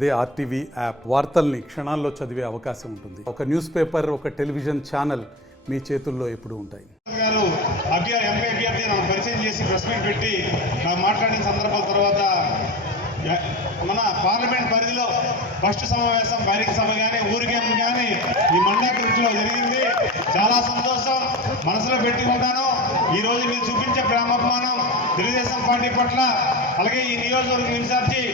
అదే RTV app వార్తల్ని క్షణాల్లో చదివే అవకాశం ఉంటుంది. ఒక న్యూస్ పేపర్, ఒక టెలివిజన్ ఛానల్ మీ చేతుల్లో ఎప్పుడూ ఉంటాయి. గారు ఎంపీ అభ్యర్థి నన్ను పరిచయం చేసి ప్రెస్ మీట్ పెట్టి నాకు మాట్లాడిన సందర్భాల తర్వాత మన పార్లమెంట్ పరిధిలో ఫస్ట్ సమావేశం బహిరంగ సభ కానీ ఊరికేం కానీ ఈ మండాకృతిలో జరిగింది. చాలా సంతోషం, మనసులో పెట్టుకుంటాను. ఈరోజు మీరు చూపించే ప్రేమాభిమానం తెలుగుదేశం పార్టీ పట్ల, అలాగే ఈ నియోజకవర్గం ఇన్ఛార్జి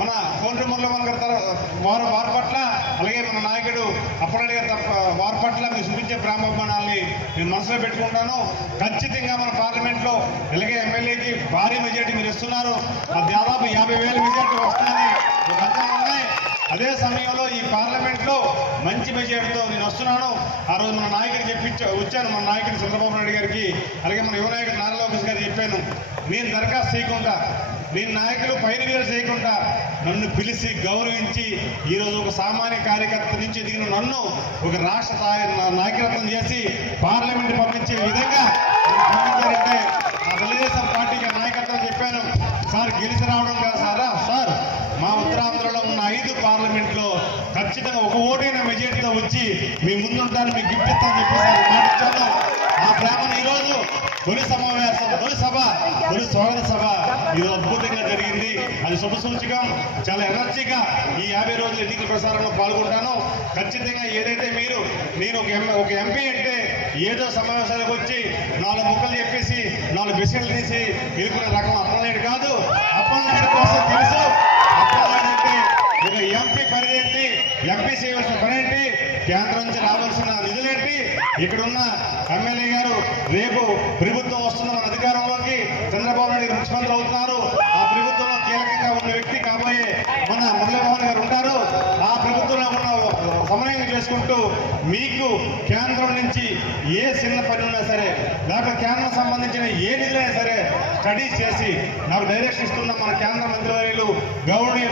మన కోండ్రి మురళీమోహన్ గారు వారి పట్ల, అలాగే మన నాయకుడు అప్పలనాయుడు గారు వారి పట్ల మీరు చూపించే ప్రేమాభిమానాల్ని నేను మనసులో పెట్టుకుంటాను. ఖచ్చితంగా మన పార్లమెంట్లో అలాగే ఎమ్మెల్యేకి భారీ మెజార్టీ మీరు ఇస్తున్నారు. దాదాపు 50,000 మెజార్టీ వస్తుందని అంచనా ఉన్నాయి. అదే సమయంలో ఈ పార్లమెంట్లో మంచి మెజార్టీతో నేను వస్తున్నాను. ఆ రోజు మన నాయకుడికి వచ్చాను, మన నాయకుడు చంద్రబాబు నాయుడు గారికి, అలాగే మన యువ నాయకుడు నారా లోకేష్ గారికి చెప్పాను, నేను దరఖాస్తు చేయకుండా, నేను నాయకులు పైన చేయకుండా నన్ను పిలిచి గౌరవించి ఈరోజు ఒక సామాన్య కార్యకర్త నుంచి ఎదిగిన నన్ను ఒక రాష్ట్ర నాయకత్వం చేసి పార్లమెంట్ పంపించే విధంగా పంపించారంటే ఆ తెలుగుదేశం పార్టీకి నాయకత్వం చెప్పాను. సార్ గెలిచి రావడం కాదు సార్, మా ఉత్తరాంధ్రలో ఉన్న 5 పార్లమెంట్లో ఖచ్చితంగా ఒక ఓటైన మెజార్టీతో వచ్చి మీ ముందుంటాను, మీకు గిఫ్ట్ ఇస్తానని చెప్పేసి మాటిచ్చాను. ఆ ప్రేమను ఈరోజు తొలి సమావేశం, తొలి సభ, తొలి స్వాగత సభ ఇది అద్భుతంగా జరిగింది. అది శుభ సూచకం. చాలా ఎనర్జీగా ఈ 50 రోజుల ఎన్నికల ప్రసారంలో పాల్గొంటాను. ఖచ్చితంగా ఏదైతే నేను ఒక ఎంపీ అంటే ఏదో సమావేశాలకు వచ్చి 4 ముక్కలు చెప్పేసి 4 బిస్కెట్లు తీసి ఎదుర్కొనే రకం అప్పలనాయుడు కాదు. అప్పలనాయుడు కోసం తెలుసు. అప్పలనాయుడు అంటే ఒక ఎంపీ పని ఏంటి, ఎంపీ చేయవలసిన పని ఏంటి, కేంద్రం నుంచి రావాల్సిన నిధులేంటి, ఇక్కడున్న ఎమ్మెల్యే గారు రేపు ప్రభుత్వం వస్తున్న మన అధికారంలోకి చంద్రబాబు నాయుడు ముఖ్యమంత్రి అవుతున్నారు. ఆ ప్రభుత్వంలో కీలకంగా ఉన్న వ్యక్తి కాబోయే మన మురళీమోహన్ గారు ఉంటారు. ఆ ప్రభుత్వంలో ఉన్న సమన్వయం చేసుకుంటూ మీకు కేంద్రం నుంచి ఏ చిన్న పని ఉన్నా సరే, లేకపోతే కేంద్రం సంబంధించిన ఏ నిధులైనా సరే స్టడీస్ చేసి నాకు డైరెక్షన్ ఇస్తున్న మన కేంద్ర మంత్రివర్యులు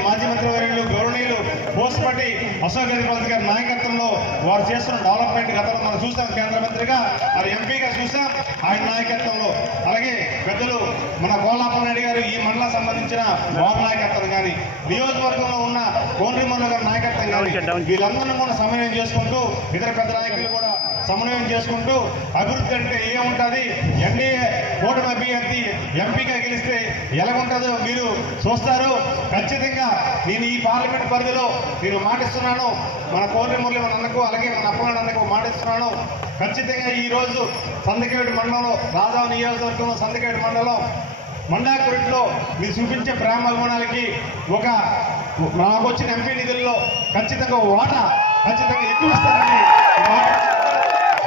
మాజీ మంత్రివర్యులు గౌరవనీయులు పోస్పటి అశోక్ గజపతి గారి నాయకత్వంలో వారు చేస్తున్న డెవలప్మెంట్ గతంలో మనం చూసాం. కేంద్ర మంత్రిగా మరి ఎంపీగా చూసాం ఆయన నాయకత్వంలో. అలాగే పెద్దలు మన గోలాపనాయుడు గారు ఈ మండలం సంబంధించిన వారి నాయకత్వం కానీ, నియోజకవర్గంలో ఉన్న కోండ్రి మురళి గారి నాయకత్వం కానీ, వీళ్ళందరినీ కూడా సమన్వయం చేసుకుంటూ ఇతర పెద్ద నాయకులు కూడా సమన్వయం చేసుకుంటూ అభివృద్ధి అంటే ఏముంటుంది, ఎన్డీఏ కూటమి అభ్యర్థి ఎంపీగా గెలిస్తే ఎలాగుంటుందో మీరు చూస్తారు. ఖచ్చితంగా నేను ఈ పార్లమెంట్ పరిధిలో నేను మాటిస్తున్నాను. మన కోండ్రి మురళి అన్నకు, అలాగే మన అప్పలనాయుడు అన్నకు మాటిస్తున్నాను. ఖచ్చితంగా ఈరోజు సందకేడు మండలంలో, రాజావు నియోజకవర్గంలో సందకేడు మండలం మండాకురిట్లో మీరు చూపించే ప్రేమాభిమానాలకి నాకు వచ్చిన ఎంపీ నిధుల్లో ఖచ్చితంగా వాటా ఖచ్చితంగా ఎక్కువ ఇస్తారని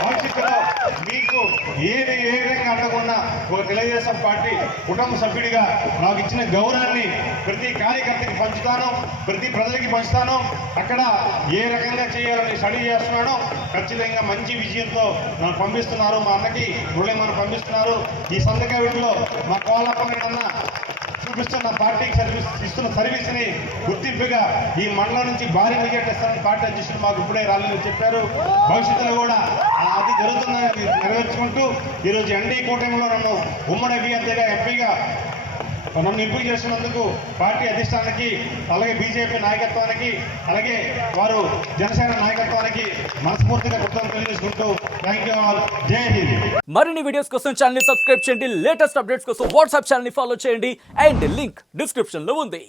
భవిష్యత్తులో మీకు ఏ విధంగా అండకుండా ఒక తెలుగుదేశం పార్టీ కుటుంబ సభ్యుడిగా నాకు ఇచ్చిన గౌరవాన్ని ప్రతి కార్యకర్తకి పంచుతాను, ప్రతి ప్రజలకి పంచుతాను. అక్కడ ఏ రకంగా చేయాలని స్టడీ చేస్తున్నానో ఖచ్చితంగా మంచి విజయంతో నన్ను పంపిస్తున్నారు. మా అన్నకి మురళీమోహన్ పంపిస్తున్నారు. ఈ సందకావిడిలో మా కోలాపన్న చూపిస్తున్న పార్టీకి ఇస్తున్న సర్వీస్ని గుర్తింపుగా ఈ మండలం నుంచి భారీ మెజార్టీ ఇస్తారని పార్టీ అధ్యక్షులు మాకు ఇప్పుడే రాలేదని చెప్పారు. భవిష్యత్తులో కూడా అది జరుగుతుందని నెరవేర్చుకుంటూ ఈరోజు ఎన్డీఏ కూటమిలో నన్ను ఉమ్మడి అభ్యర్థిగా ఎంపీగా నన్ను ఎంపిక చేసినందుకు పార్టీ అధిష్టానానికి, అలాగే బీజేపీ నాయకత్వానికి, అలాగే వారు జనసేన నాయకత్వానికి మనస్ఫూర్తిగా కృతజ్ఞతలు తెలియజేసుకుంటూ థ్యాంక్ యూ ఆల్. జై హింద్. మరిన్ని వీడియోస్ కోసం ఛానల్ ని సబ్స్క్రైబ్ చేయండి. లేటెస్ట్ అప్డేట్స్ కోసం వాట్సాప్ ఛానల్ ని ఫాలో చేయండి. అండ్ లింక్ డిస్క్రిప్షన్ లో ఉంది.